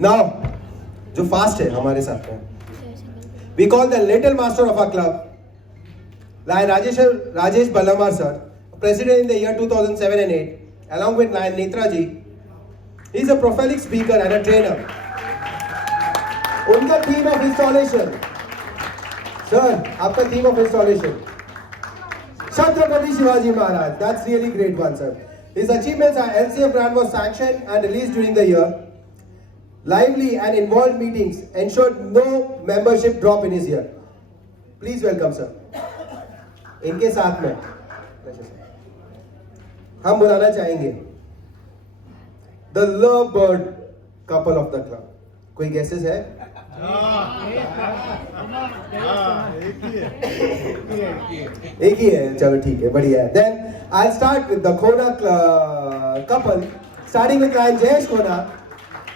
Now, जो fast है हमारे साथ में, we call the little master of our club, Lion Rajesh Ballamar sir, president in the year 2007 and 8, along with Lion Netra ji. He is a prolific speaker and a trainer. उनका theme of installation, sir, आपका theme of installation, Chhatrapati Shivaji Maharaj. That's really great one, sir. His achievements are LCF brand was sanctioned and released during the year. Lively and involved meetings ensured no membership drop in his year. Please welcome, sir. इनके साथ में हम बुलाना चाहेंगे the lovebird couple of the club. कोई guesses है? एक ही है, चलो ठीक है, बढ़िया है. Then I'll start with the Khona couple, starting with Lion Jayesh Khona,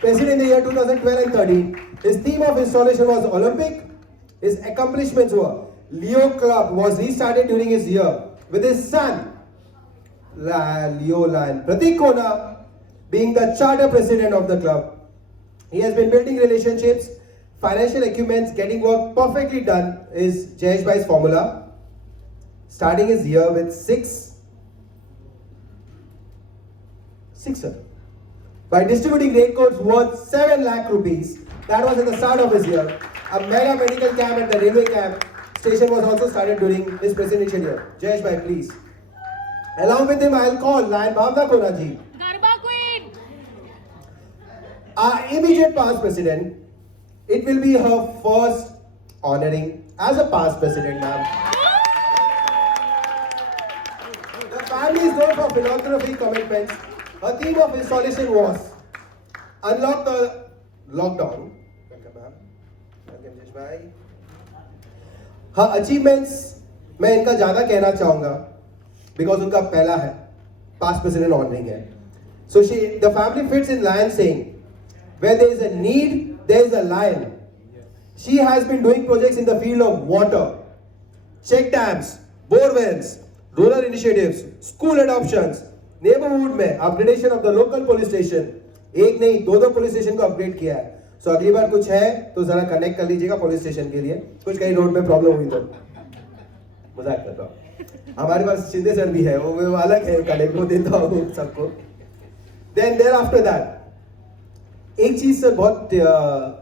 president in the year 2012 and 13. His theme of installation was Olympic. His accomplishments were Leo Club was restarted during his year with his son Leo Lion Pratik Khona being the charter president of the club. He has been building relationships, financial acumen, getting work perfectly done is Jayesh Bhai's formula. Starting his year with sixer. By distributing raincoats worth 7 lakh rupees. That was at the start of his year. A mega medical camp at the railway camp station was also started during his presidential year. Jayesh Bhai, please. Along with him, I'll call Lion Bhavna Khona ji. Garba Queen. Our immediate past president. It will be her first honoring as a past president, ma'am. The family is known for philanthropy commitments. Her theme of installation was Unlock the Lockdown. Welcome, ma'am. Welcome, Jayesh Bhai. Her achievements, मैं इनका ज़्यादा कहना चाहूँगा because उनका पहला है past president honoring है. So the family fits in Lion saying, where there is a need, there is a lion. She has been doing projects in the field of water, check dams, bore wells, rural initiatives, school adoptions, neighborhood में upgradation of the local police station. एक नहीं दो police station को upgrade किया है. सो अगली बार कुछ है तो जरा कनेक्ट कर लीजिएगा पुलिस स्टेशन के लिए. कुछ कहीं रोड में प्रॉब्लम हुई तो मजाक कर रहा हूँ. हमारे पास शिंदे सर भी है, वो अलग है, कनेक्ट को देता हूँ सबको. Then thereafter that, एक चीज सर बहुत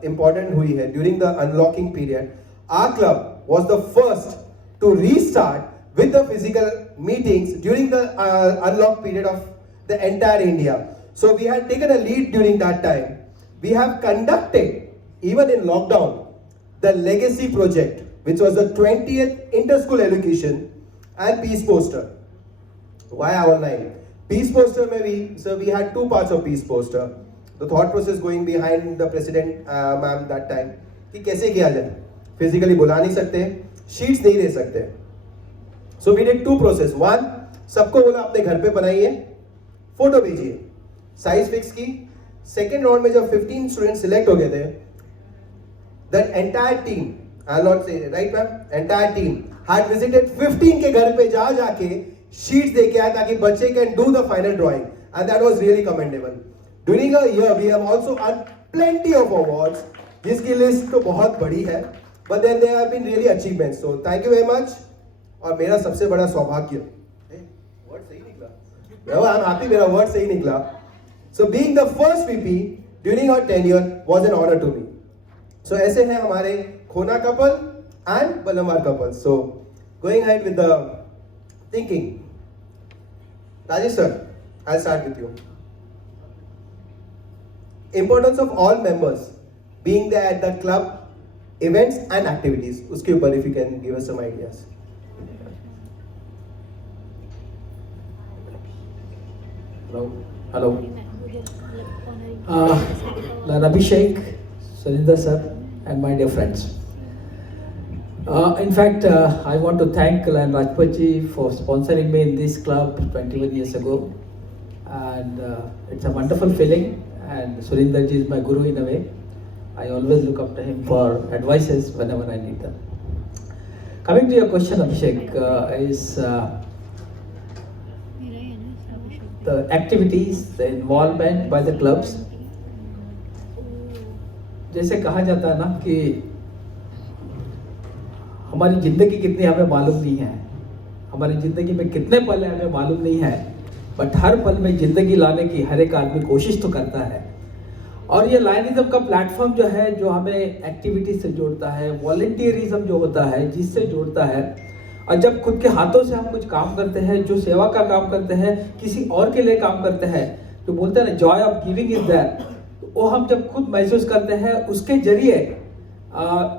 इंपॉर्टेंट हुई है during the unlocking period. Our club was the first to restart with the physical meetings during the unlock period of the entire India. So we had taken a lead during that time. We have conducted, even in lockdown, the legacy project, which was the 20th inter-school education and peace poster. Why online? Peace poster mein we had two parts of peace poster. The thought process going behind the president ma'am that time कि कैसे किया जाए. Physically बुला नहीं सकते, sheets नहीं दे सकते. So we did two process. One, सबको बोला अपने घर पे बनाइए, फोटो भेजिए, साइज फिक्स की. सेकेंड राउंड में जब 15 स्टूडेंट सिलेक्ट हो गए थे, that entire team, I'll not say right ma'am, entire team had visited 15 के घर पे जाके sheets दे के आया ताकि बच्चे can do the final drawing, and that was really commendable. During a year we have also earned plenty of awards, जिसकी list तो बहुत बड़ी है, but then there have been really achievements. So thank you very much. और मेरा सबसे बड़ा सौभाग्य, वर्ड सही निकला, आई एम हैप्पी, मेरा वर्ड सही निकला. So being the first VP during our tenure was an honour to me. So ऐसे हैं हमारे Khona couple and Ballamwar couple. So going ahead with the thinking, Rajesh sir, I start with you. Importance of all members being there at the club events and activities, उसके ऊपर if you can give us some ideas. Hello. Lion Abhishek, Surinder sir, and my dear friends. In fact, I want to thank Lion Rajpat ji for sponsoring me in this club 21 years ago, and it's a wonderful feeling. And Surinder ji is my guru in a way. I always look up to him for advices whenever I need them. Coming to your question, Abhishek, is the activities, the involvement by the clubs. जैसे कहा जाता है ना कि हमारी ज़िंदगी कितनी हमें मालूम नहीं है, हमारी ज़िंदगी में कितने पल है हमें मालूम नहीं है, बट हर पल में ज़िंदगी लाने की हर एक आदमी कोशिश तो करता है। और ये लायनिज्म का प्लेटफॉर्म जो है, जो हमें एक्टिविटी से जोड़ता है, वॉलंटियरिज्म जो होता है जिससे जोड़ता है, और जब खुद के हाथों से हम कुछ काम करते हैं, जो सेवा का काम करते हैं, किसी और के लिए काम करते हैं, जो बोलते हैं ना joy of giving is there, वो हम जब खुद महसूस करते हैं उसके जरिए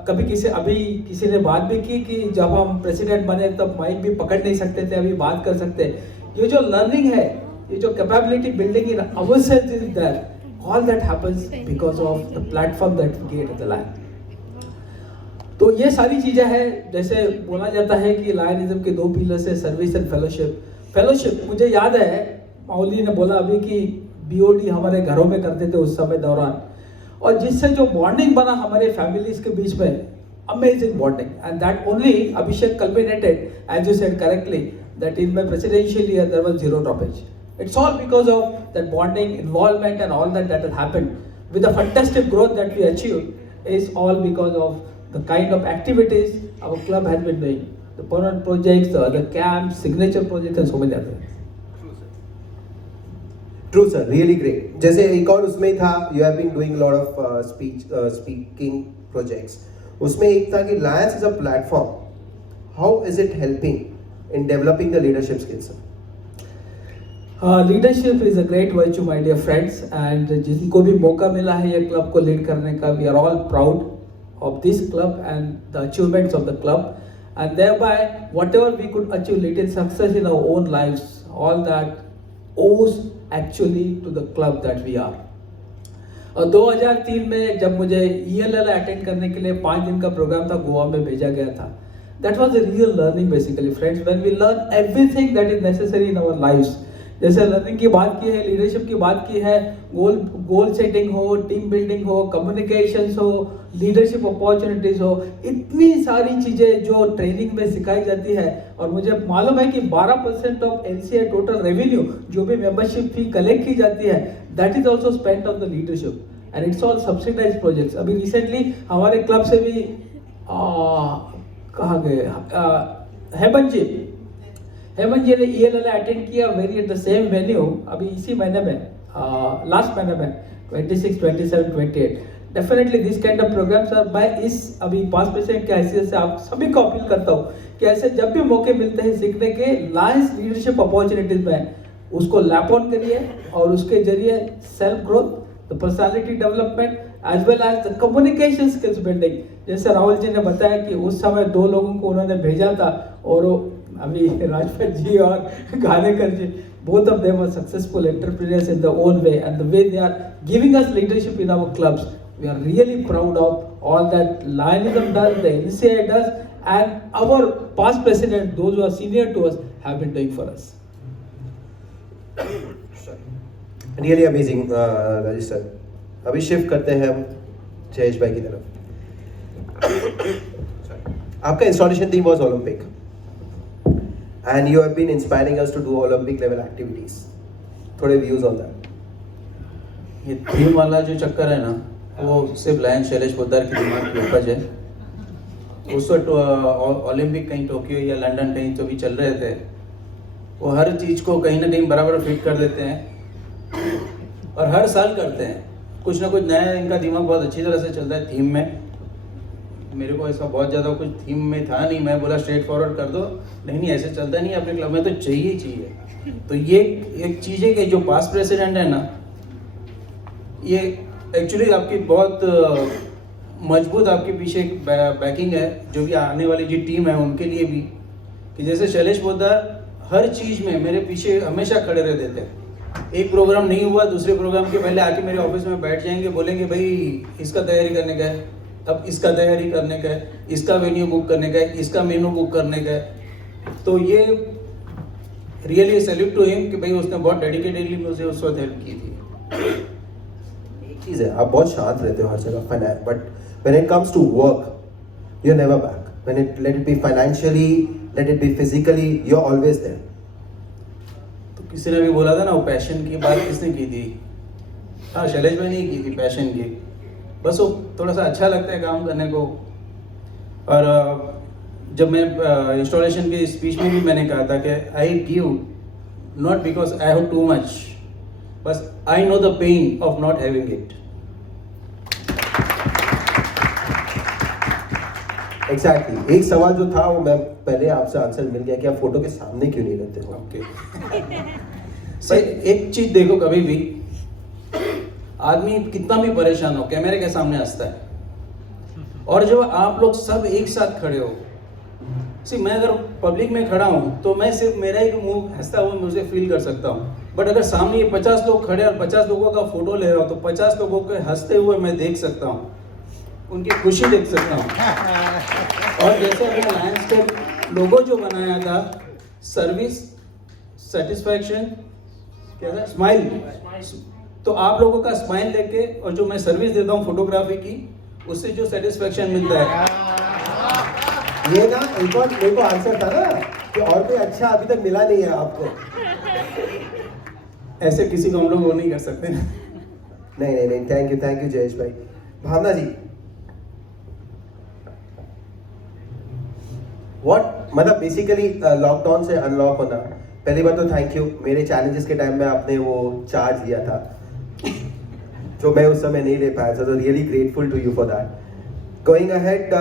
कभी किसी ने बात भी की कि जब हम प्रेसिडेंट बने तब माइक भी पकड़ नहीं सकते थे, अभी बात कर सकते हैं। ये जो लर्निंग है, ये जो capability building in ourselves is there, all that happens because of the platform that we get at the Lion. तो ये सारी चीजें हैं, जैसे बोला जाता है कि लायनिज्म के दो पिलर्स है, सर्विस एंड फेलोशिप। मुझे याद है माउली ने बोला अभी कि बीओडी हमारे घरों में करते थे उस समय दौरान, और जिससे जो बॉन्डिंग बना हमारे फैमिलीज के बीच में, amazing bonding, and that only Abhishek culminated as you said correctly that in my presidential year there was zero droppage. It's all because of that bonding, involvement and all that had happened. With the fantastic growth that we achieved is all because of the kind of activities our club has been doing. The permanent projects, the other camps, signature projects and so many others. True sir, really great. जैसे एक और उसमें था, you have been doing a lot of speaking projects. उसमें एक था कि Lions is a platform. How is it helping in developing the leadership skills? Leadership is a great virtue my dear friends, and जिनको भी मौका मिला है ये क्लब को लीड करने का, we are all proud of this club and the achievements of the club, and thereby whatever we could achieve little success in our own lives, all that owes actually to the club that we are. और 2003 में जब मुझे ELL attend करने के लिए 5 दिन का programme था, गोवा में भेजा गया था. That was a real learning basically friends, when we learn everything that is necessary in our lives. जैसे लर्निंग की बात की है, लीडरशिप की बात की है, गोल सेटिंग हो, टीम बिल्डिंग हो, कम्युनिकेशंस हो, लीडरशिप अपॉर्चुनिटीज हो, इतनी सारी चीजें जो ट्रेनिंग में सिखाई जाती है. और मुझे मालूम है कि 12% ऑफ LCI टोटल रेवेन्यू जो भी मेंबरशिप फी कलेक्ट की जाती है, that is also spent on the leadership and it's all subsidised projects. अभी रिसेंटली हमारे क्लब से भी कहा गए हेमंत जी ने ELL अटेंड किया very at the same venue अभी इसी महीने में, लास्ट महीने में 26, 27, 28. Definitely this kind of programs are, मैं इस अभी पास प्रेसिडेंट के हैसियत से आप सभी को अपील करता हूँ कि ऐसे जब भी मौके मिलते हैं सीखने के, लायंस लीडरशिप अपॉर्चुनिटीज में उसको लैप ऑन करिए और उसके जरिए self growth, the personality development as well as the communication skills building. जैसे राहुल जी ने बताया कि उस समय 2 लोगों को उन्होंने भेजा था, और अभी राजपत जी और गानेकर जी, both of them are successful entrepreneurs in their own way, and the way they are giving us leadership in our clubs, we are really proud of all that Lionism does, the NCI does, and our past president, those who are senior to us, have been doing for us. Really amazing, Rajesh sir. अभी shift करते हैं हम जयेश भाई की तरफ. आपका installation theme was Olympic, and you have been inspiring us to do Olympic level activities. थोड़े views on that. ये थीम वाला जो चक्कर है ना, वो सिर्फ लायन शैलेश पोद्दार की दिमाग की उपज है. उस वक्त ओलंपिक कहीं टोक्यो या लंदन कहीं तो भी चल रहे थे, वो हर चीज़ को कहीं ना कहीं बराबर फिट कर देते हैं और हर साल करते हैं. कुछ ना कुछ नया, इनका दिमाग बहुत अच्छी तरह से चलता है थीम में. मेरे को ऐसा बहुत ज़्यादा कुछ थीम में था नहीं, मैं बोला स्ट्रेट फॉरवर्ड कर दो, नहीं ऐसे चलता नहीं अपने क्लब में, तो चाहिए. तो ये एक चीज़ है कि जो पास्ट प्रेसिडेंट है ना, ये एक्चुअली आपकी बहुत मजबूत आपके पीछे एक बैकिंग है, जो भी आने वाली जो टीम है उनके लिए भी, कि जैसे शैलेश पोद्दार हर चीज़ में मेरे पीछे हमेशा खड़े रहते थे. एक प्रोग्राम नहीं हुआ, दूसरे प्रोग्राम के पहले आके मेरे ऑफिस में बैठ जाएंगे, बोलेंगे भाई इसका तैयारी करने का है, अब इसका तैयारी करने का है, इसका वेन्यू बुक करने का है, इसका मेनू बुक करने का है. तो ये रियली सैल्यूट टू हिम कि भाई उसने बहुत डेडिकेटेडली मुझे उस वक्त हेल्प की थी. एक चीज़ है, आप बहुत शांत रहते हो हर जगह, but when it comes to work you are never back. When it let it be financially, let it be physically, you are always there. तो किसी ने भी बोला था ना, वो पैशन की बात किसने की थी? हाँ, शैलेश भाई ने की थी पैशन की. बस वो थोड़ा सा अच्छा लगता है काम करने को। और जब मैं इंस्टॉलेशन की स्पीच में भी मैंने कहा था कि I give not because I have too much, बस I know the pain of not having it. Exactly, एक सवाल जो था वो मैं पहले आपसे आंसर मिल गया कि आप फोटो के सामने क्यों नहीं रहते हो। ओके सर, एक चीज देखो, कभी भी आदमी कितना भी परेशान हो कैमरे के सामने हंसता है, और जब आप लोग सब एक साथ खड़े हो, मैं अगर पब्लिक में खड़ा हूँ तो मैं सिर्फ मेरा ही मुंह हंसता हुआ मुझे फील कर सकता हूँ, बट अगर सामने ये 50 लोग खड़े और 50 लोगों का फोटो ले रहा हूँ तो 50 लोगों के हंसते हुए मैं देख सकता हूँ, उनकी खुशी देख सकता हूँ। और जैसे हमने लायंस के लोगो जो बनाया था, सर्विस, सेटिस्फैक्शन, क्या था, स्माइल, तो आप लोगों का स्माइल देख के और जो मैं सर्विस देता हूँ फोटोग्राफी की, उससे जो सेटिस्फैक्शन मिलता है, ये ना एक और मेरे को आंसर था ना कि और कोई अच्छा अभी तक मिला नहीं है आपको। ऐसे किसी को हम लोग वो नहीं कर सकते। नहीं, थैंक यू जयेश भाई। भावना जी, व्हाट मतलब बेसिकली लॉकडाउन से अनलॉक होना, पहली बात तो थैंक यू, मेरे चैलेंजेस के टाइम में आपने वो चार्ज लिया था जो मैं उस समय नहीं ले पाया था, तो really grateful to you for that. Going ahead,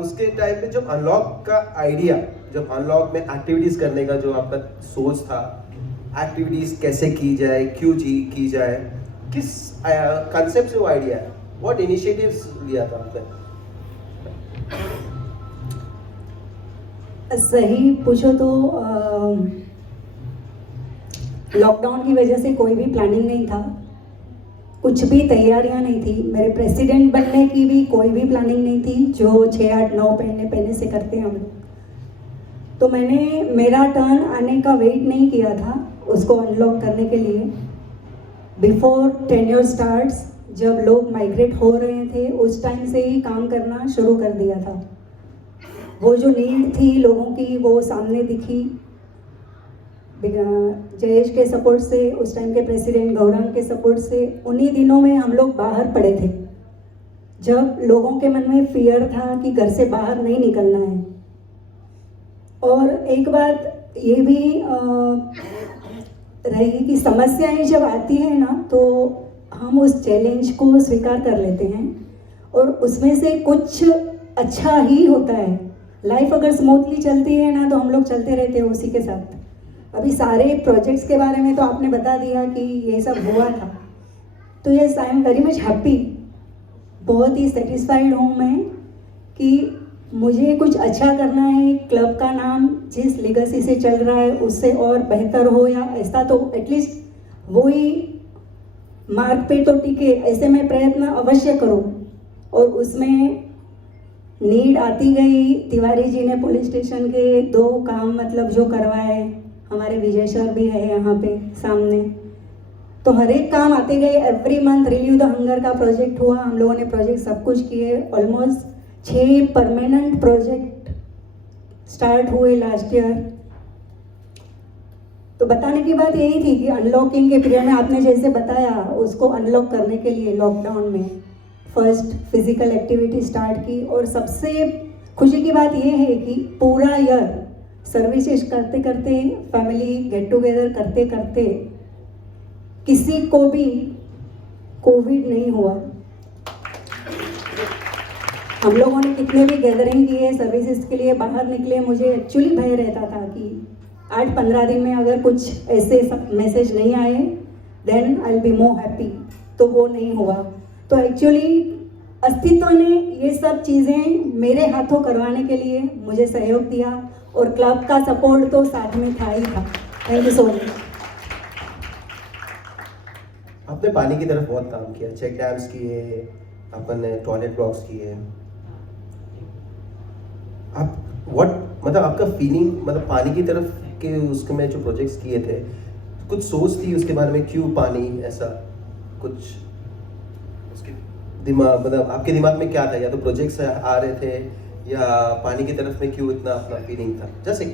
उसके टाइम पे जब अनलॉक का आइडिया, जब अनलॉक में एक्टिविटीज करने का जो आपका सोच था, एक्टिविटीज कैसे की जाए, क्यों की जाए, किस कंसेप्ट से वो आइडिया है, व्हाट इनिशिएटिव्स लिया था आपने? सही पूछो तो लॉकडाउन की वजह से कोई भी प्लानिंग नहीं था, कुछ भी तैयारियां नहीं थी, मेरे प्रेसिडेंट बनने की भी कोई भी प्लानिंग नहीं थी, जो 6, 8, 9 पहले से करते हैं हम लोग। तो मैंने मेरा टर्न आने का वेट नहीं किया था उसको अनलॉक करने के लिए। बिफोर टेन्योर स्टार्ट्स, जब लोग माइग्रेट हो रहे थे उस टाइम से ही काम करना शुरू कर दिया था। वो जो नीड थी लोगों की वो सामने दिखी, जयेश के सपोर्ट से, उस टाइम के प्रेसिडेंट गौरांग के सपोर्ट से, उन्हीं दिनों में हम लोग बाहर पड़े थे जब लोगों के मन में फियर था कि घर से बाहर नहीं निकलना है। और एक बात ये भी रहेगी कि समस्याएं जब आती है ना तो हम उस चैलेंज को स्वीकार कर लेते हैं और उसमें से कुछ अच्छा ही होता है। लाइफ अगर स्मूथली चलती है ना तो हम लोग चलते रहते हैं उसी के साथ। अभी सारे प्रोजेक्ट्स के बारे में तो आपने बता दिया कि ये सब हुआ था, तो yes, I am very much happy, बहुत ही सेटिस्फाइड हूँ मैं कि मुझे कुछ अच्छा करना है। क्लब का नाम जिस लेगेसी से चल रहा है उससे और बेहतर हो या ऐसा, तो एटलीस्ट वही मार्ग पे तो टिके, ऐसे मैं प्रयत्न अवश्य करूँ। और उसमें नीड आती गई, तिवारी जी ने पुलिस स्टेशन के 2 काम मतलब जो करवाए, हमारे विजय सर भी है यहाँ पे सामने, तो हर एक काम आते गए। Every month relieve the hunger का प्रोजेक्ट हुआ, हम लोगों ने प्रोजेक्ट सब कुछ किए। ऑलमोस्ट 6 परमानेंट प्रोजेक्ट स्टार्ट हुए लास्ट ईयर। तो बताने की बात यही थी कि अनलॉकिंग के पीरियड में आपने जैसे बताया, उसको अनलॉक करने के लिए लॉकडाउन में फर्स्ट फिजिकल एक्टिविटी स्टार्ट की। और सबसे खुशी की बात यह है कि पूरा ईयर सर्विसेज करते करते, फैमिली गेट टुगेदर करते करते किसी को भी कोविड नहीं हुआ। हम लोगों ने कितने भी गैदरिंग किए, सर्विसेज के लिए बाहर निकले, मुझे एक्चुअली भय रहता था कि 8-15 दिन में अगर कुछ ऐसे मैसेज नहीं आए then I will be more happy, तो वो नहीं हुआ। तो एक्चुअली अस्तित्व ने ये सब चीज़ें मेरे हाथों करवाने के लिए मुझे सहयोग दिया और क्लब का सपोर्ट तो साथ में था ही था। Thank you so much. आपने पानी की तरफ बहुत काम किया, चेक डैम्स किए, अपन ने टॉयलेट ब्लॉक्स किए। आप व्हाट मतलब आपका फीलिंग, मतलब पानी की तरफ के उसके में जो प्रोजेक्ट्स किए थे, कुछ सोच थी उसके बारे में, क्यों पानी, ऐसा कुछ उसके दिमाग, मतलब आपके दिमाग में क्या था? या तो प्रोजेक्ट्स आ रहे थे या पानी की तरफ में क्यों इतना अपना फीलिंग था? जैसे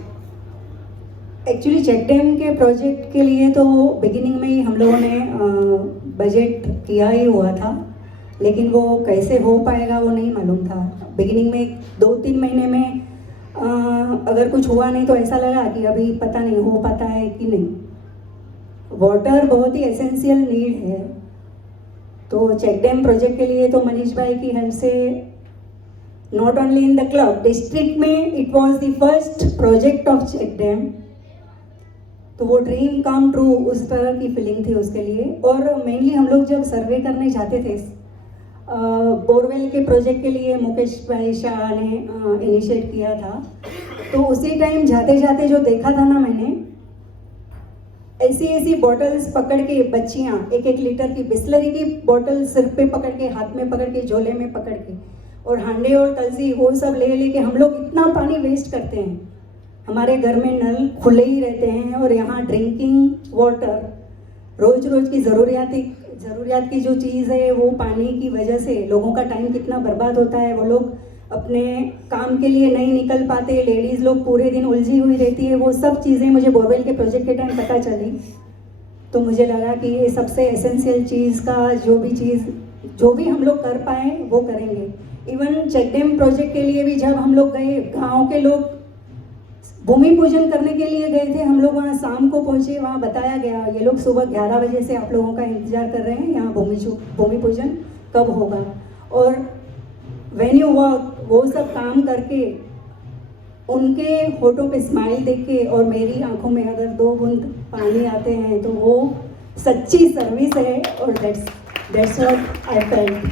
एक्चुअली चेक डैम के प्रोजेक्ट के लिए तो बिगिनिंग में ही हम लोगों ने बजट किया ही हुआ था। लेकिन वो कैसे हो पाएगा वो नहीं मालूम था। बिगिनिंग में 2-3 महीने में अगर कुछ हुआ नहीं तो ऐसा लगा कि अभी पता नहीं हो पाता है कि नहीं। वाटर बहुत ही एसेंशियल नीड है। तो चेक डैम प्रोजेक्ट के लिए तो मनीष भाई की हेल्प से not only in the club, district में it was the first project of check dam. तो वो ड्रीम कम ट्रू उस तरह की फीलिंग थी उसके लिए। और मेनली हम लोग जब सर्वे करने जाते थे बोरवेल के प्रोजेक्ट के लिए, मुकेश भाई शाह ने इनिशिएट किया था, तो उसी टाइम जाते जाते जो देखा था ना मैंने, ऐसी ऐसी बॉटल्स पकड़ के बच्चियाँ 1-1 लीटर की बिस्लरी की बॉटल सिर पे पकड़ के, हाथ में पकड़ के, झोले में पकड़ के, और हांडे और कलसी वो सब ले लेके हम लोग इतना पानी वेस्ट करते हैं। हमारे घर में नल खुले ही रहते हैं और यहाँ ड्रिंकिंग वाटर रोज रोज की ज़रूरियात की जो चीज़ है वो पानी की वजह से लोगों का टाइम कितना बर्बाद होता है। वो लोग अपने काम के लिए नहीं निकल पाते, लेडीज़ लोग पूरे दिन उलझी हुई रहती है। वो सब चीज़ें मुझे बोरवेल के प्रोजेक्ट के टाइम पता चली, तो मुझे लगा कि ये सबसे एसेंशियल चीज़ का जो भी हम लोग कर पाए वो करेंगे। इवन चेक डैम प्रोजेक्ट के लिए भी जब हम लोग गए, गाँव के लोग भूमि पूजन करने के लिए गए थे, हम लोग वहाँ शाम को पहुँचे। वहाँ बताया गया ये लोग सुबह 11 बजे से आप लोगों का इंतज़ार कर रहे हैं, यहाँ भूमि पूजन कब होगा। और व्हेन यू वर्क, वो सब काम करके उनके होठों पे स्माइल देख के और मेरी आंखों में अगर 2 बूंद पानी आते हैं तो वो सच्ची सर्विस है। और दैट्स व्हाट आई फेल्ट।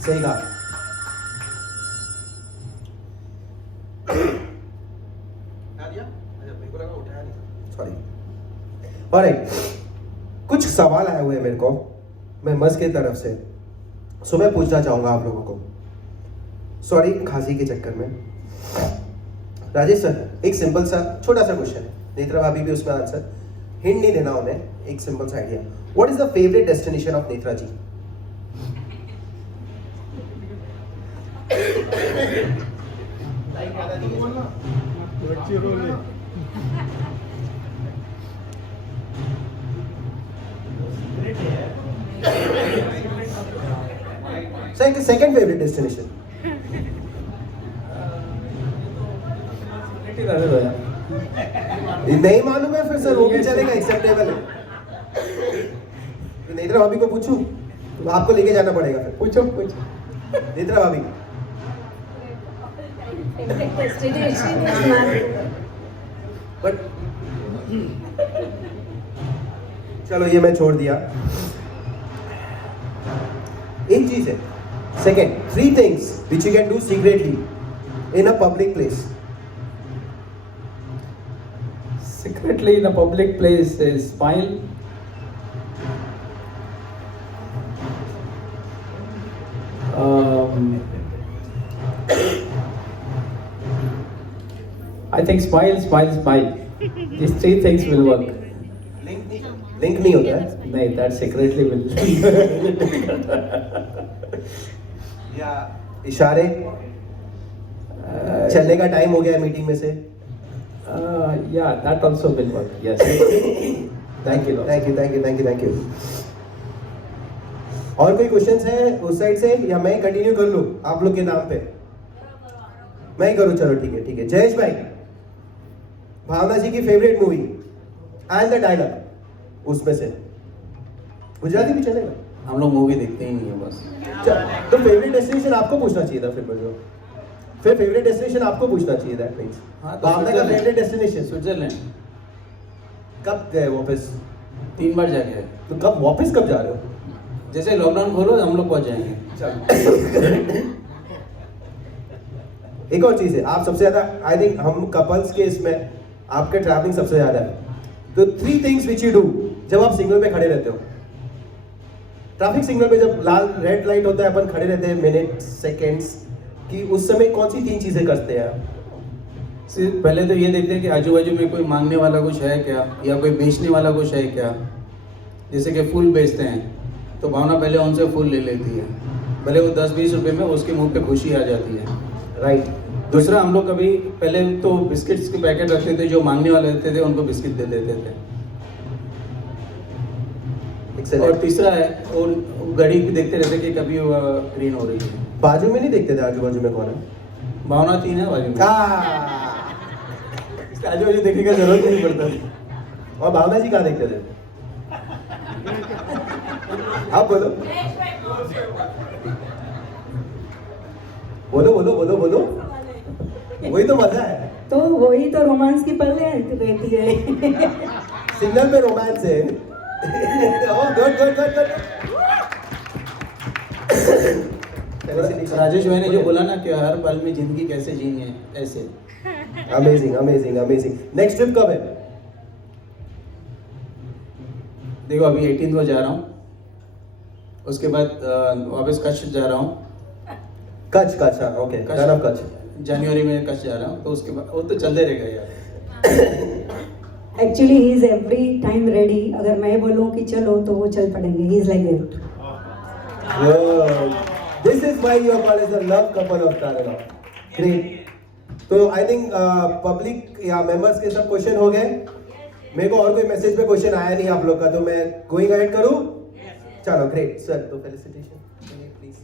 सही कहा। सॉरी। ऑलराइट, कुछ सवाल आए हुए हैं मेरे को, मैं मस की तरफ से, सो मैं पूछना चाहूंगा आप लोगों को। सॉरी खांसी के चक्कर में। राजेश सर, एक सिंपल सा छोटा सा क्वेश्चन है, नेत्रा भाभी भी उसमें आंसर, हिंट नहीं देना उन्हें, एक सिंपल सा idea. What is the favourite destination of Netra ji? Second favourite destination? नहीं मालूम है फिर सर, वो भी चलेगा, एक्सेप्टेबल है। नेत्रा भाभी को पूछूं? तो आपको लेके जाना पड़ेगा फिर। पूछो नेत्रा भाभी। बट चलो ये मैं छोड़ दिया। एक चीज है, second, 3 things which you can do secretly in a public place. Secretly in a public place is smile, I think smile. These 3 things will work. Link नहीं होता है नहीं, that secretly will. या इशारे? चलने का टाइम हो गया है मीटिंग में से। Yeah, that also will work. Yes. Thank you. और कोई क्वेश्चंस है उस साइड से, या मैं कंटिन्यू कर लूं आप लोग के नाम पे? मैं ही करूं, चलो ठीक है। जयेश भाई, भावना जी की favourite movie and the dialogue उसमें से, गुजराती भी चलेगा? हम लोग मूवी देखते ही नहीं है बस। तो फेवरेट डेस्टिनेशन आपको पूछना चाहिए था फिर फेवरेट डेस्टिनेशन आपको पूछना चाहिए था। हाँ, तो भावना का फेवरेट डेस्टिनेशन स्विट्जरलैंड। कब गए वापस? 3 बार जा गए। तो कब वापस कब जा रहे हो? जैसे लॉकडाउन खोलो हम लोग पहुंच जाएंगे। एक और चीज है, आप सबसे ज्यादा, आई थिंक हम कपल्स के इसमें आपके ट्रैवलिंग सबसे ज्यादा है, तो 3 things which you do जब आप सिग्नल पे खड़े रहते हो, ट्रैफिक सिग्नल पे जब लाल रेड लाइट होता है, अपन खड़े रहते हैं मिनट सेकेंड्स कि उस समय कौन सी 3 चीजें करते हैं? पहले तो ये देखते हैं कि आजू बाजू में कोई मांगने वाला कुछ है क्या, या कोई बेचने वाला कुछ है क्या। जैसे कि फूल बेचते हैं तो भावना पहले उनसे फूल ले लेती है, भले वो 10-20 रुपए में, उसके मुंह पे खुशी आ जाती है। राइट। दूसरा, हम लोग कभी पहले तो बिस्किट्स के पैकेट रखते थे, जो मांगने वाले रहते थे उनको बिस्किट दे देते थे। और तीसरा है और घड़ी भी देखते रहते कि कभी वो ग्रीन हो रही है। बाजू में नहीं देखते थे आजू बाजू में कौन है? भावना 3 है बाजू में, हाँ। आजू बाजू देखने का जरूरत नहीं पड़ता। और भावना जी कहाँ देखते थे? आप बोलो बोलो बोलो बोलो बोलो, वही तो मजा है। तो वही तो रोमांस की पल रहती है। सिग्नल पे रोमांस है। Good good good good. Rajesh भाई ने जो बोला ना कि हर पल में जिंदगी कैसे जीनी है, ऐसे। Amazing amazing amazing. Next trip कब है? देखो अभी 18 को जा रहा हूँ, उसके बाद वापस कच्छ जा रहा हूँ। कच्छ कच्छ, हाँ ओके, डन ऑफ कच्छ। जनवरी में कच्छ जा रहा हूँ, तो उसके बाद वो तो चलते रहेगा यार। Actually he is every time ready. अगर मैं बोलूँ कि चलो तो वो चल पड़ेंगे। He is like that. This is why you are called as the love couple of Tara. Great. तो आई थिंक पब्लिक या मेंबर्स के सब क्वेश्चन हो गए। मेरे को और कोई मैसेज पे क्वेश्चन आया नहीं आप लोग का, तो मैं गोइंग अहेड करूं? चलो ग्रेट सर, तो फेलिसिटेशन प्लीज।